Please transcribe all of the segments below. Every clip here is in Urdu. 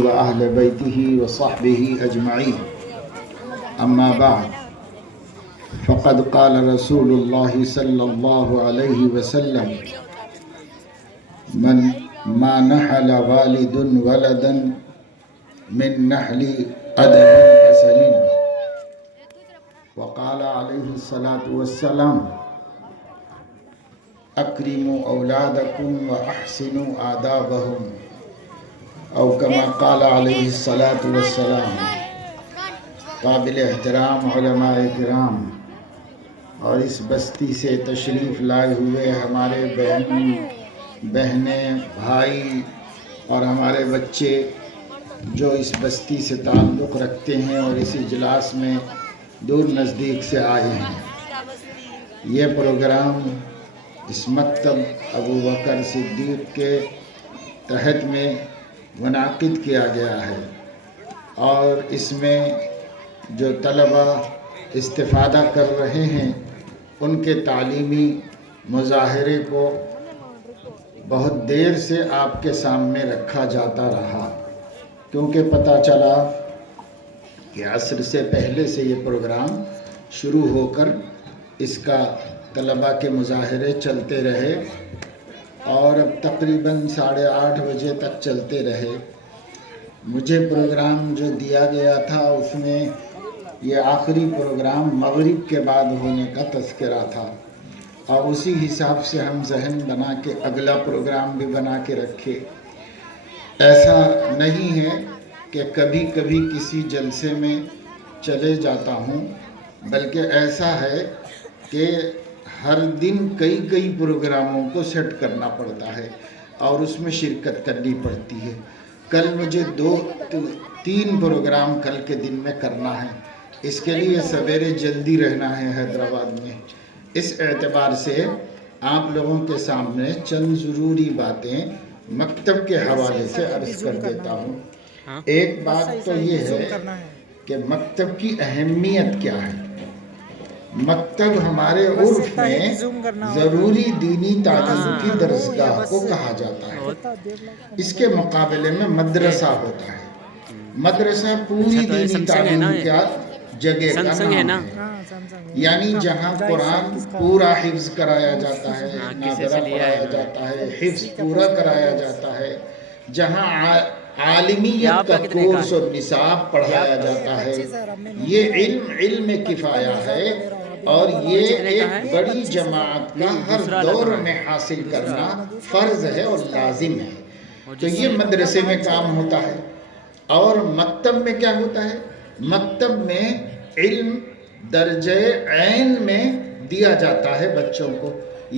وأهل بيته وصحبه أجمعين. أما بعد، فقد قال رسول الله صلى الله عليه وسلم: ما نحل والد ولدا من نحل أدب حسن. وقال عليه الصلاة والسلام: اکرموا اولادکم واحسنوا آدابهم، او کما قال علیہ الصلاۃ والسلام۔ قابل احترام علماء کرام اور اس بستی سے تشریف لائے ہوئے ہمارے بہنیں، بھائی اور ہمارے بچے جو اس بستی سے تعلق رکھتے ہیں اور اس اجلاس میں دور نزدیک سے آئے ہیں، یہ پروگرام اس مکتب ابو بکر صدیق کے تحت میں منعقد کیا گیا ہے، اور اس میں جو طلبہ استفادہ کر رہے ہیں ان کے تعلیمی مظاہرے کو بہت دیر سے آپ کے سامنے رکھا جاتا رہا، کیونکہ پتہ چلا کہ عصر سے پہلے سے یہ پروگرام شروع ہو کر اس کا طلباء کے مظاہرے چلتے رہے اور اب تقریباً 8:30 بجے تک چلتے رہے۔ مجھے پروگرام جو دیا گیا تھا اس میں یہ آخری پروگرام مغرب کے بعد ہونے کا تذکرہ تھا، اور اسی حساب سے ہم ذہن بنا کے اگلا پروگرام بھی بنا کے رکھے۔ ایسا نہیں ہے کہ کبھی کبھی کسی جلسے میں چلے جاتا ہوں، بلکہ ایسا ہے کہ ہر دن کئی پروگراموں کو سیٹ کرنا پڑتا ہے اور اس میں شرکت کرنی پڑتی ہے۔ کل مجھے 2-3 پروگرام کل کے دن میں کرنا ہے، اس کے لیے سویرے جلدی رہنا ہے حیدرآباد میں۔ اس اعتبار سے آپ لوگوں کے سامنے چند ضروری باتیں مکتب کے حوالے سے عرض کر دیتا ہوں۔ ایک بات تو یہ ہے کہ مکتب کی اہمیت کیا ہے۔ مکتب ہمارے عرف میں ضروری دینی تعلیم کی درسگاہ کو کہا جاتا ہے۔ اس کے مقابلے میں مدرسہ ہوتا ہے۔ مدرسہ پوری دینی تعلیم کا جگہ کا نام ہے، یعنی جہاں قرآن پورا حفظ کرایا جاتا ہے، ناظرہ پڑھایا جاتا ہے، حفظ پورا کرایا جاتا ہے، جہاں عالمیت کا کورس اور نصاب پڑھایا جاتا ہے۔ یہ علم کفایہ ہے، اور یہ ایک بڑی جماعت کا ہر دور میں حاصل کرنا فرض ہے اور لازم ہے۔ تو یہ مدرسے میں کام ہوتا ہے۔ اور مکتب میں کیا ہوتا ہے؟ مکتب میں علم درجہ عین میں دیا جاتا ہے بچوں کو،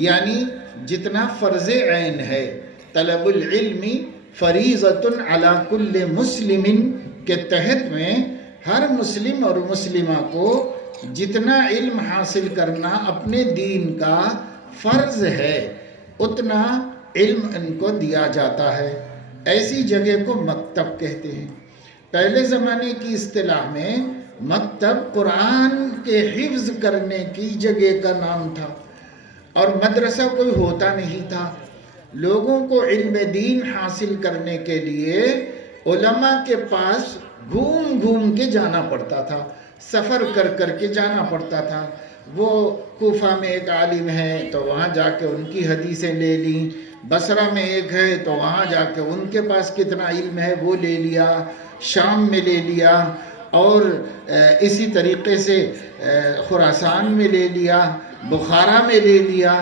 یعنی جتنا فرض عین ہے، طلب العلم فریضۃ علی کل مسلم کے تحت میں ہر مسلم اور مسلمہ کو جتنا علم حاصل کرنا اپنے دین کا فرض ہے اتنا علم ان کو دیا جاتا ہے۔ ایسی جگہ کو مکتب کہتے ہیں۔ پہلے زمانے کی اصطلاح میں مکتب قرآن کے حفظ کرنے کی جگہ کا نام تھا، اور مدرسہ کوئی ہوتا نہیں تھا۔ لوگوں کو علم دین حاصل کرنے کے لیے علماء کے پاس گھوم کے جانا پڑتا تھا، سفر کر کے جانا پڑتا تھا۔ وہ کوفہ میں ایک عالم ہے تو وہاں جا کے ان کی حدیثیں لے لیں، بصرہ میں ایک ہے تو وہاں جا کے ان کے پاس کتنا علم ہے وہ لے لیا، شام میں لے لیا، اور اسی طریقے سے خراسان میں لے لیا، بخارا میں لے لیا،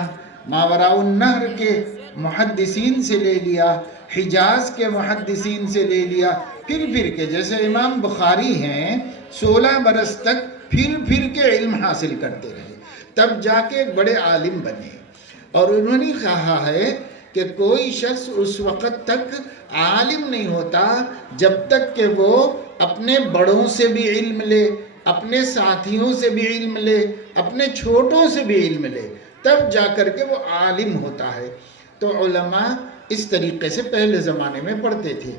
ماوراء النہر کے محدثین سے لے لیا، حجاز کے محدثین سے لے لیا، پھر کے جیسے امام بخاری ہیں 16 برس تک پھر کے علم حاصل کرتے رہے، تب جا کے ایک بڑے عالم بنے۔ اور انہوں نے کہا ہے کہ کوئی شخص اس وقت تک عالم نہیں ہوتا جب تک کہ وہ اپنے بڑوں سے بھی علم لے، اپنے ساتھیوں سے بھی علم لے، اپنے چھوٹوں سے بھی علم لے، تب جا کر کے وہ عالم ہوتا ہے۔ تو علماء اس طریقے سے پہلے زمانے میں پڑھتے تھے۔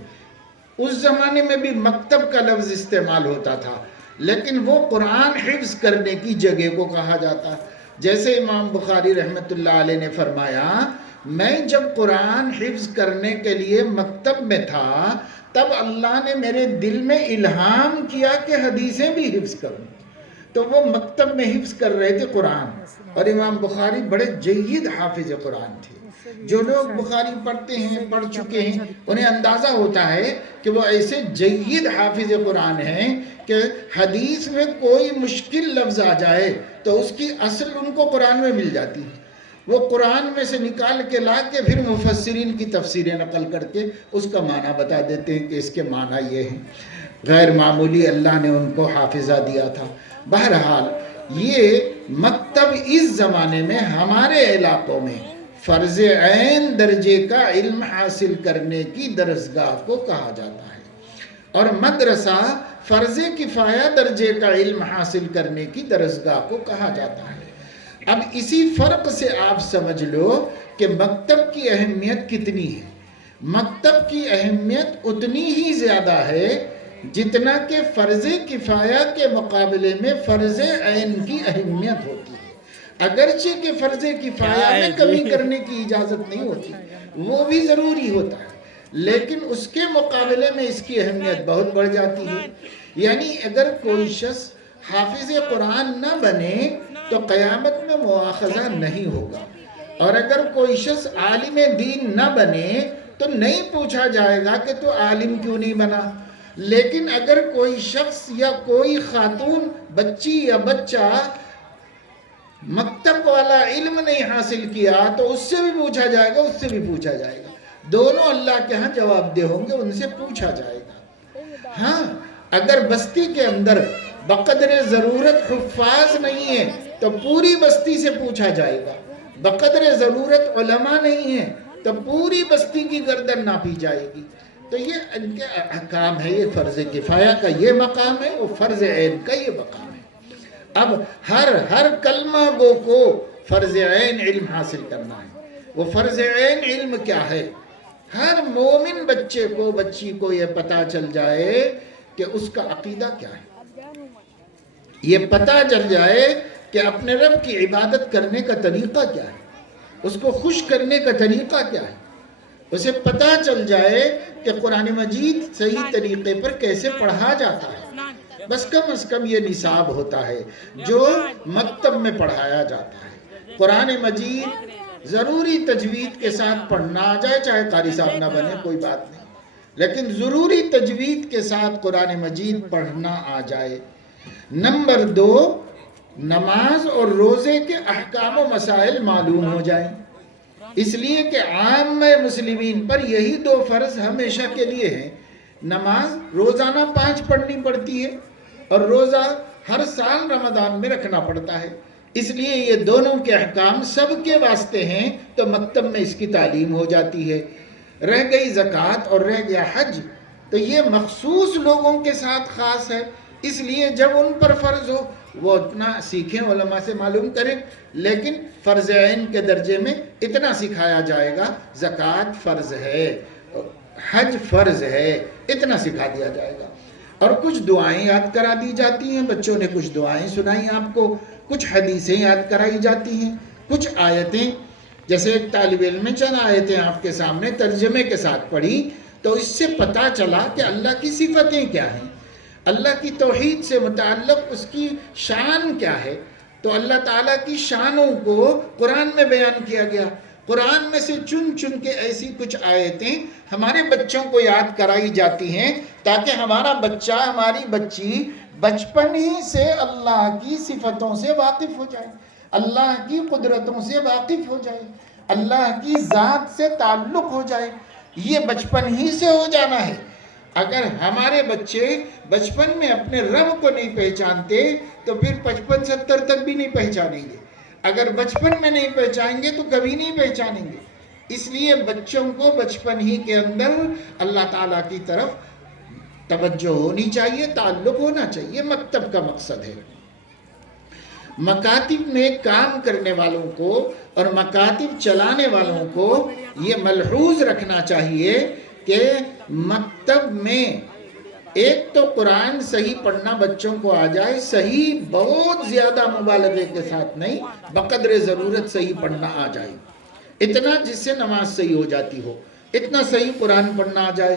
اس زمانے میں بھی مکتب کا لفظ استعمال ہوتا تھا، لیکن وہ قرآن حفظ کرنے کی جگہ کو کہا جاتا۔ جیسے امام بخاری رحمۃ اللہ علیہ نے فرمایا، میں جب قرآن حفظ کرنے کے لیے مکتب میں تھا تب اللہ نے میرے دل میں الہام کیا کہ حدیثیں بھی حفظ کروں. تو وہ مکتب میں حفظ کر رہے تھے قرآن. اور امام بخاری بڑے جید حافظ قرآن تھے. جو لوگ بخاری پڑھتے ہیں، پڑھ چکے ہیں، انہیں اندازہ ہوتا ہے کہ وہ ایسے جید حافظ قرآن ہیں کہ حدیث میں کوئی مشکل لفظ آ جائے تو اس کی اصل ان کو قرآن میں مل جاتی ہے. وہ قرآن میں سے نکال کے لا کے پھر مفسرین کی تفسیریں نقل کر کے اس کا معنی بتا دیتے ہیں کہ اس کے معنی یہ ہیں. غیر معمولی اللہ نے ان کو حافظہ دیا تھا. بہرحال یہ مکتب اس زمانے میں ہمارے علاقوں میں فرض عین درجے کا علم حاصل کرنے کی درسگاہ کو کہا جاتا ہے، اور مدرسہ فرض کفایہ درجے کا علم حاصل کرنے کی درسگاہ کو کہا جاتا ہے. اب اسی فرق سے آپ سمجھ لو کہ مکتب کی اہمیت کتنی ہے. مکتب کی اہمیت اتنی ہی زیادہ ہے جتنا کہ فرض کفایہ کے مقابلے میں فرض عین کی اہمیت ہوتی ہے. اگرچہ کہ فرض کفایہ میں کمی کرنے کی اجازت نہیں ہوتی، وہ بھی ضروری ہوتا ہے، لیکن اس کے مقابلے میں اس کی اہمیت بہت بڑھ جاتی ہے. یعنی اگر کوئی شخص حافظ قرآن نہ بنے تو قیامت میں مواخذہ نہیں ہوگا، اور اگر کوئی شخص عالم دین نہ بنے تو نہیں پوچھا جائے گا کہ تو عالم کیوں نہیں بنا. لیکن اگر کوئی شخص یا کوئی خاتون، بچی یا بچہ مکتب والا علم نہیں حاصل کیا تو اس سے بھی پوچھا جائے گا، اس سے بھی پوچھا جائے گا. دونوں اللہ کے ہاں جواب دہ ہوں گے، ان سے پوچھا جائے گا. ہاں، اگر بستی کے اندر بقدر ضرورت حفاظ نہیں ہے تو پوری بستی سے پوچھا جائے گا. بقدر ضرورت علماء نہیں ہے تو پوری بستی کی گردن ناپی جائے گی. تو یہ ان کے احکام ہے. یہ فرض کفایہ کا یہ مقام ہے، وہ فرض عین کا یہ مقام ہے. اب ہر کلمہ گو کو فرض عین علم حاصل کرنا ہے. وہ فرض عین علم کیا ہے؟ ہر مومن بچے کو، بچی کو یہ پتہ چل جائے کہ اس کا عقیدہ کیا ہے. یہ پتہ چل جائے کہ اپنے رب کی عبادت کرنے کا طریقہ کیا ہے، اس کو خوش کرنے کا طریقہ کیا ہے. اسے پتہ چل جائے کہ قرآن مجید صحیح طریقے پر کیسے پڑھا جاتا ہے. بس کم از کم یہ نصاب ہوتا ہے جو مکتب میں پڑھایا جاتا ہے. قرآن مجید ضروری تجوید کے ساتھ پڑھنا آ جائے، چاہے قاری صاحب نہ بنے کوئی بات نہیں، لیکن ضروری تجوید کے ساتھ قرآن مجید پڑھنا آ جائے. نمبر 2، نماز اور روزے کے احکام و مسائل معلوم ہو جائیں. اس لیے کہ عام مسلمین پر یہی 2 فرض ہمیشہ کے لیے ہیں. نماز روزانہ 5 پڑھنی پڑتی ہے، اور روزہ ہر سال رمضان میں رکھنا پڑتا ہے. اس لیے یہ دونوں کے احکام سب کے واسطے ہیں، تو مکتب میں اس کی تعلیم ہو جاتی ہے. رہ گئی زکوٰۃ اور رہ گیا حج، تو یہ مخصوص لوگوں کے ساتھ خاص ہے. اس لیے جب ان پر فرض ہو وہ اتنا سیکھیں، علماء سے معلوم کریں. لیکن فرض عین کے درجے میں اتنا سکھایا جائے گا، زکوٰۃ فرض ہے، حج فرض ہے، اتنا سکھا دیا جائے گا. اور کچھ دعائیں یاد کرا دی جاتی ہیں. بچوں نے کچھ دعائیں سنائی آپ کو، کچھ حدیثیں یاد کرائی جاتی ہیں، کچھ آیتیں. جیسے ایک طالب علم میں چند آیتیں آپ کے سامنے ترجمے کے ساتھ پڑھی تو اس سے پتہ چلا کہ اللہ کی صفتیں کیا ہیں، اللہ کی توحید سے متعلق اس کی شان کیا ہے. تو اللہ تعالیٰ کی شانوں کو قرآن میں بیان کیا گیا. قرآن میں سے چن چن کے ایسی کچھ آیتیں ہمارے بچوں کو یاد کرائی جاتی ہیں تاکہ ہمارا بچہ، ہماری بچی بچپن ہی سے اللہ کی صفتوں سے واقف ہو جائے، اللہ کی قدرتوں سے واقف ہو جائے، اللہ کی ذات سے تعلق ہو جائے. یہ بچپن ہی سے ہو جانا ہے. اگر ہمارے بچے بچپن میں اپنے رب کو نہیں پہچانتے تو پھر 55-70 تک بھی نہیں پہچانیں گے. اگر بچپن میں نہیں پہچانیں گے تو کبھی نہیں پہچانیں گے. اس لیے بچوں کو بچپن ہی کے اندر اللہ تعالیٰ کی طرف توجہ ہونی چاہیے، تعلق ہونا چاہیے. مکتب کا مقصد ہے. مکاتب میں کام کرنے والوں کو اور مکاتب چلانے والوں کو یہ ملحوظ رکھنا چاہیے کہ مکتب میں ایک تو قرآن صحیح پڑھنا بچوں کو آ جائے، صحیح بہت زیادہ مبالغے کے ساتھ نہیں، بقدر ضرورت صحیح پڑھنا آ جائے. اتنا جس سے نماز صحیح ہو جاتی ہو، اتنا صحیح قرآن پڑھنا آ جائے.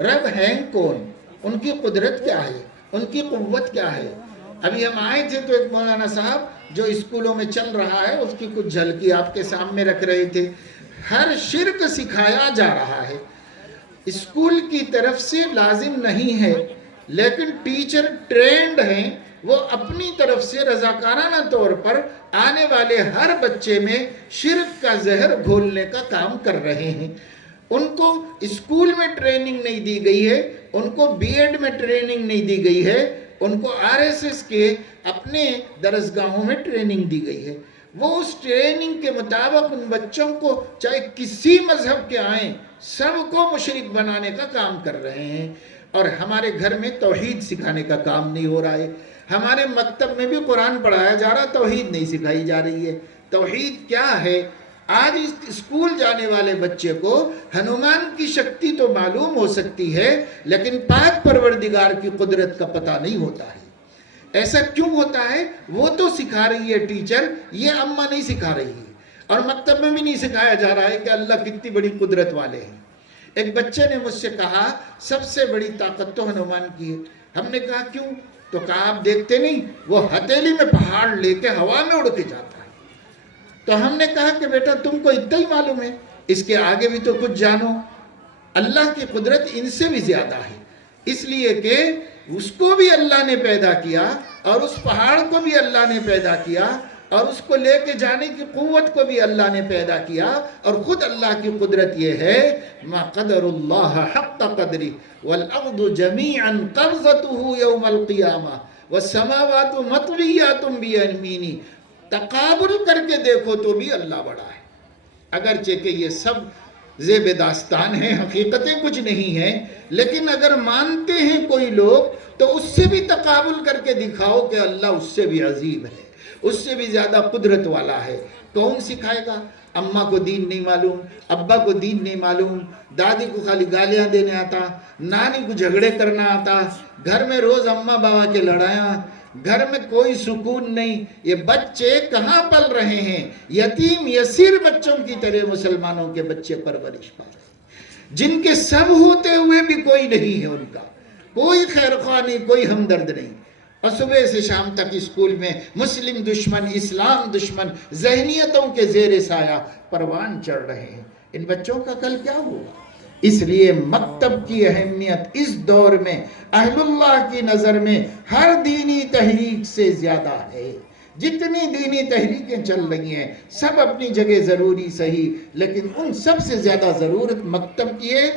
رب ہیں کون، ان کی قدرت کیا ہے، ان کی قوت کیا ہے۔ ابھی ہم آئے تھے تو ایک مولانا صاحب جو اسکولوں میں چل رہا ہے اس کی کچھ جھلکی آپ کے سامنے رکھ رہے تھے۔ ہر شرک سکھایا جا رہا ہے، اسکول کی طرف سے لازم نہیں ہے، لیکن ٹیچر ٹرینڈ ہیں، وہ اپنی طرف سے رضاکارانہ طور پر آنے والے ہر بچے میں شرک کا زہر گھولنے کا کام کر رہے ہیں۔ ان کو اسکول میں ٹریننگ نہیں دی گئی ہے، ان کو بی ایڈ میں ٹریننگ نہیں دی گئی ہے، ان کو آر ایس ایس کے اپنے درسگاہوں میں ٹریننگ دی گئی ہے۔ وہ اس ٹریننگ کے مطابق ان بچوں کو چاہے کسی مذہب کے آئیں سب کو مشرک بنانے کا کام کر رہے ہیں۔ اور ہمارے گھر میں توحید سکھانے کا کام نہیں ہو رہا ہے، ہمارے مکتب میں بھی قرآن پڑھایا جا رہا، توحید نہیں سکھائی جا رہی ہے۔ توحید کیا ہے؟ آج اسکول جانے والے بچے کو ہنومان کی شکتی تو معلوم ہو سکتی ہے، لیکن پاک پروردگار کی قدرت کا پتہ نہیں ہوتا ہے۔ ایسا کیوں ہوتا ہے؟ وہ تو سکھا رہی ہے ٹیچر، یہ اماں نہیں سکھا رہی ہے، اور مکتب میں بھی نہیں سکھایا جا رہا ہے کہ اللہ کتنی بڑی قدرت والے ہیں۔ ایک بچے نے مجھ سے کہا سب سے بڑی طاقت تو ہنومان کی ہے۔ ہم نے کہا کیوں؟ تو کہا آپ دیکھتے نہیں وہ ہتھیلی میں پہاڑ لے کے ہوا میں اڑ کے جاتا ہے۔ تو ہم نے کہا کہ بیٹا تم کو اتنا ہی معلوم ہے، اس کے آگے بھی تو کچھ جانو۔ اللہ کی قدرت ان سے بھی زیادہ ہے، اس لیے کہ اس کو بھی اللہ نے پیدا کیا، اور اس پہاڑ کو بھی اللہ نے پیدا کیا، اور اس کو لے کے جانے کی قوت کو بھی اللہ نے پیدا کیا۔ اور خود اللہ کی قدرت یہ ہے ما قدر اللہ حق قدری والارض جميعا قبضته يوم القیامہ والسماوات مطویات بیمینی۔ تقابل کر کے دیکھو تو بھی اللہ بڑا ہے، اگرچہ کہ یہ سب زیب داستان ہیں، حقیقتیں کچھ نہیں ہیں، لیکن اگر مانتے ہیں کوئی لوگ تو اس سے بھی تقابل کر کے دکھاؤ کہ اللہ اس سے بھی عظیم ہے، اس سے بھی زیادہ قدرت والا ہے۔ کون سکھائے گا؟ اماں کو دین نہیں معلوم، ابا کو دین نہیں معلوم، دادی کو خالی گالیاں دینے آتا، نانی کو جھگڑے کرنا آتا، گھر میں روز اماں بابا کے لڑائیاں، گھر میں کوئی سکون نہیں۔ یہ بچے کہاں پل رہے ہیں؟ یتیم یسیر بچوں کی طرح مسلمانوں کے بچے پرورش پا رہے ہیں، جن کے سب ہوتے ہوئے بھی کوئی نہیں ہے، ان کا کوئی خیر خواہ نہیں، کوئی ہمدرد نہیں، اور صبح سے شام تک اسکول میں مسلم دشمن، اسلام دشمن ذہنیتوں کے زیر سایہ پروان چڑھ رہے ہیں۔ ان بچوں کا کل کیا ہوگا؟ اس لیے مکتب کی اہمیت اس دور میں اہل اللہ کی نظر میں ہر دینی تحریک سے زیادہ ہے۔ جتنی دینی تحریکیں چل رہی ہیں سب اپنی جگہ ضروری صحیح، لیکن ان سب سے زیادہ ضرورت مکتب کی ہے۔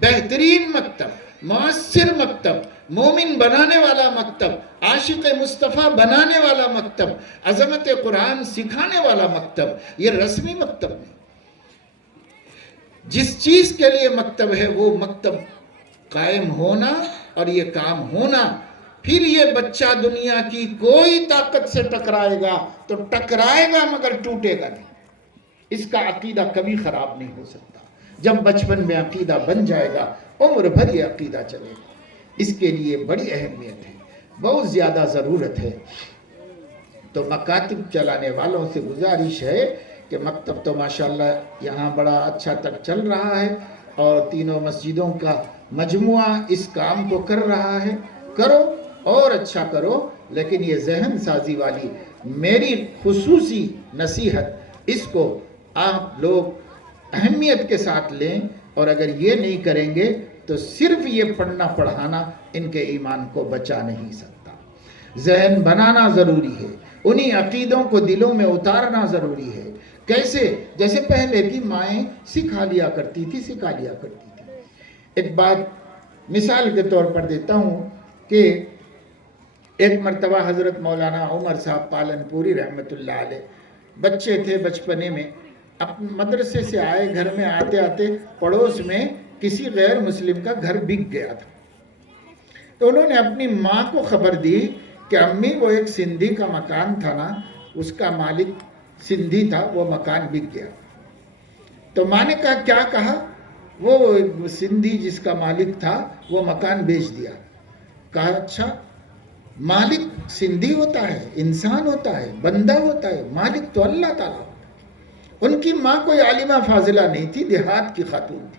بہترین مکتب، مؤثر مکتب، مومن بنانے والا مکتب، عاشق مصطفیٰ بنانے والا مکتب، عظمت قرآن سکھانے والا مکتب، یہ رسمی مکتب نہیں۔ جس چیز کے لیے مکتب ہے وہ مکتب قائم ہونا اور یہ کام ہونا، پھر یہ بچہ دنیا کی کوئی طاقت سے ٹکرائے گا تو ٹکرائے گا مگر ٹوٹے گا نہیں۔ اس کا عقیدہ کبھی خراب نہیں ہو سکتا۔ جب بچپن میں عقیدہ بن جائے گا عمر بھر یہ عقیدہ چلے گا۔ اس کے لیے بڑی اہمیت ہے، بہت زیادہ ضرورت ہے۔ تو مکاتب چلانے والوں سے گزارش ہے کہ مکتب تو ماشاءاللہ یہاں بڑا اچھا تک چل رہا ہے، اور تینوں مسجدوں کا مجموعہ اس کام کو کر رہا ہے، کرو اور اچھا کرو، لیکن یہ ذہن سازی والی میری خصوصی نصیحت، اس کو آپ لوگ اہمیت کے ساتھ لیں، اور اگر یہ نہیں کریں گے تو صرف یہ پڑھنا پڑھانا ان کے ایمان کو بچا نہیں سکتا۔ ذہن بنانا ضروری ہے، انہی عقیدوں کو دلوں میں اتارنا ضروری ہے۔ کیسے؟ جیسے پہلے کی مائیں سکھا لیا کرتی تھی۔ ایک بات مثال کے طور پر دیتا ہوں کہ ایک مرتبہ حضرت مولانا عمر صاحب پالن پوری رحمت اللہ علیہ بچے تھے، بچپنے میں مدرسے سے آئے، گھر میں آتے آتے پڑوس میں کسی غیر مسلم کا گھر بک گیا تھا، تو انہوں نے اپنی ماں کو خبر دی کہ امی وہ ایک سندھی کا مکان تھا نا، اس کا مالک سندھی تھا، وہ مکان بک گیا۔ تو ماں نے کہا کیا کہا؟ وہ سندھی جس کا مالک تھا وہ مکان بیچ دیا۔ کہا اچھا، مالک سندھی ہوتا ہے، انسان ہوتا ہے، بندہ ہوتا ہے، مالک تو اللہ تعالیٰ ہوتا ہے۔ ان کی ماں کوئی عالمہ فاضلہ نہیں تھی، دیہات کی خاتون تھی۔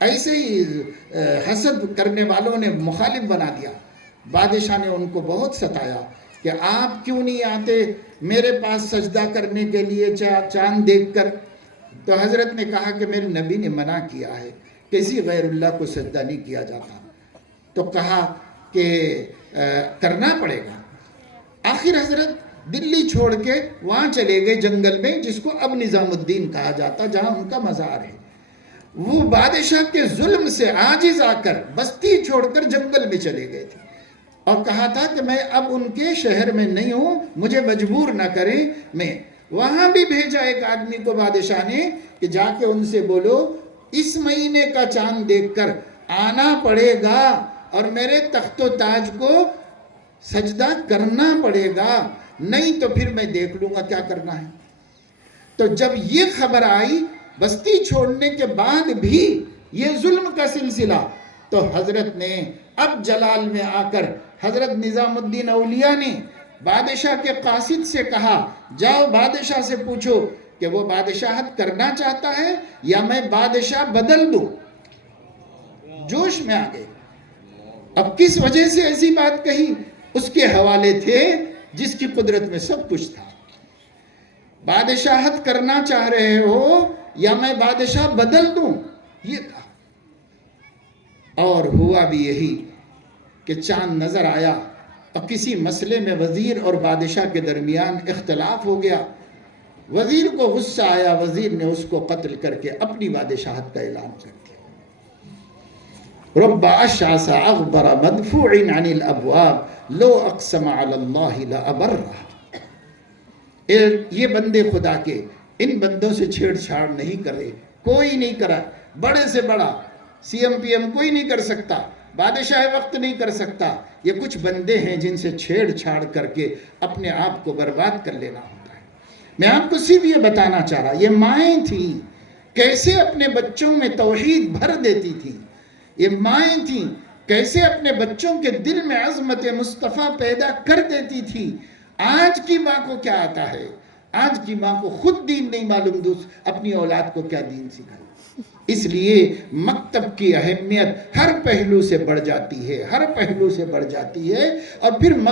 ایسے ہی حسد کرنے والوں نے مخالف بنا دیا. بادشاہ نے ان کو بہت ستایا کہ آپ کیوں نہیں آتے میرے پاس سجدہ کرنے کے لیے چاند دیکھ کر. تو حضرت نے کہا کہ میرے نبی نے منع کیا ہے، کسی غیر اللہ کو سجدہ نہیں کیا جاتا. تو کہا کہ کرنا پڑے گا. آخر حضرت دلی چھوڑ کے وہاں چلے گئے جنگل میں، جس کو اب نظام الدین کہا جاتا، جہاں ان کا مزار ہے. وہ بادشاہ کے ظلم سے عاجز آ کر بستی چھوڑ کر جنگل میں چلے گئے تھے اور کہا تھا کہ میں اب ان کے شہر میں نہیں ہوں، مجھے مجبور نہ کریں. میں وہاں بھی بھیجا ایک آدمی کو بادشاہ نے کہ جا کے ان سے بولو اس مہینے کا چاند دیکھ کر آنا پڑے گا اور میرے تخت و تاج کو سجدہ کرنا پڑے گا، نہیں تو پھر میں دیکھ لوں گا کیا کرنا ہے. تو جب یہ خبر آئی بستی چھوڑنے کے بعد بھی یہ ظلم کا سلسلہ، تو حضرت نے اب جلال میں آ کر حضرت نظام الدین اولیاء نے بادشاہ کے قاصد سے کہا جاؤ بادشاہ سے پوچھو کہ وہ بادشاہت کرنا چاہتا ہے یا میں بادشاہ بدل دوں. جوش میں آ گئے. اب کس وجہ سے ایسی بات کہی؟ اس کے حوالے تھے جس کی قدرت میں سب کچھ تھا. بادشاہت کرنا چاہ رہے ہو یا میں بادشاہ بدل دوں، یہ کہا. اور ہوا بھی یہی کہ چاند نظر آیا اور کسی مسئلے میں وزیر اور بادشاہ کے درمیان اختلاف ہو گیا. وزیر کو غصہ آیا، وزیر نے اس کو قتل کر کے اپنی بادشاہت کا اعلان کر دیا. رب اشعث اغبر مدفوع عن الابواب لو اقسم علی اللہ لابرہ. یہ بندے خدا کے ان بندوں سے چھیڑ چھاڑ نہیں کرے، کوئی نہیں کرا. بڑے سے بڑا سی ایم پی ایم کوئی نہیں کر سکتا، بادشاہ وقت نہیں کر سکتا. یہ کچھ بندے ہیں جن سے چھیڑ چھاڑ کر کے اپنے آپ کو برباد کر لینا ہوتا ہے. میں آپ کو صرف یہ بتانا چاہ رہا، یہ مائیں تھیں کیسے اپنے بچوں میں توحید بھر دیتی تھی. یہ مائیں تھیں کیسے اپنے بچوں کے دل میں عظمت مصطفیٰ پیدا کر دیتی تھی. آج کی ماں کو کیا آتا ہے؟ آج کی ماں کو خود دین نہیں معلوم، اپنی اولاد کو کیا دین سکھائے. اس لیے مکتب کی اہمیت ہر پہلو سے بڑھ جاتی ہے، ہر پہلو سے بڑھ جاتی ہے. اور پھر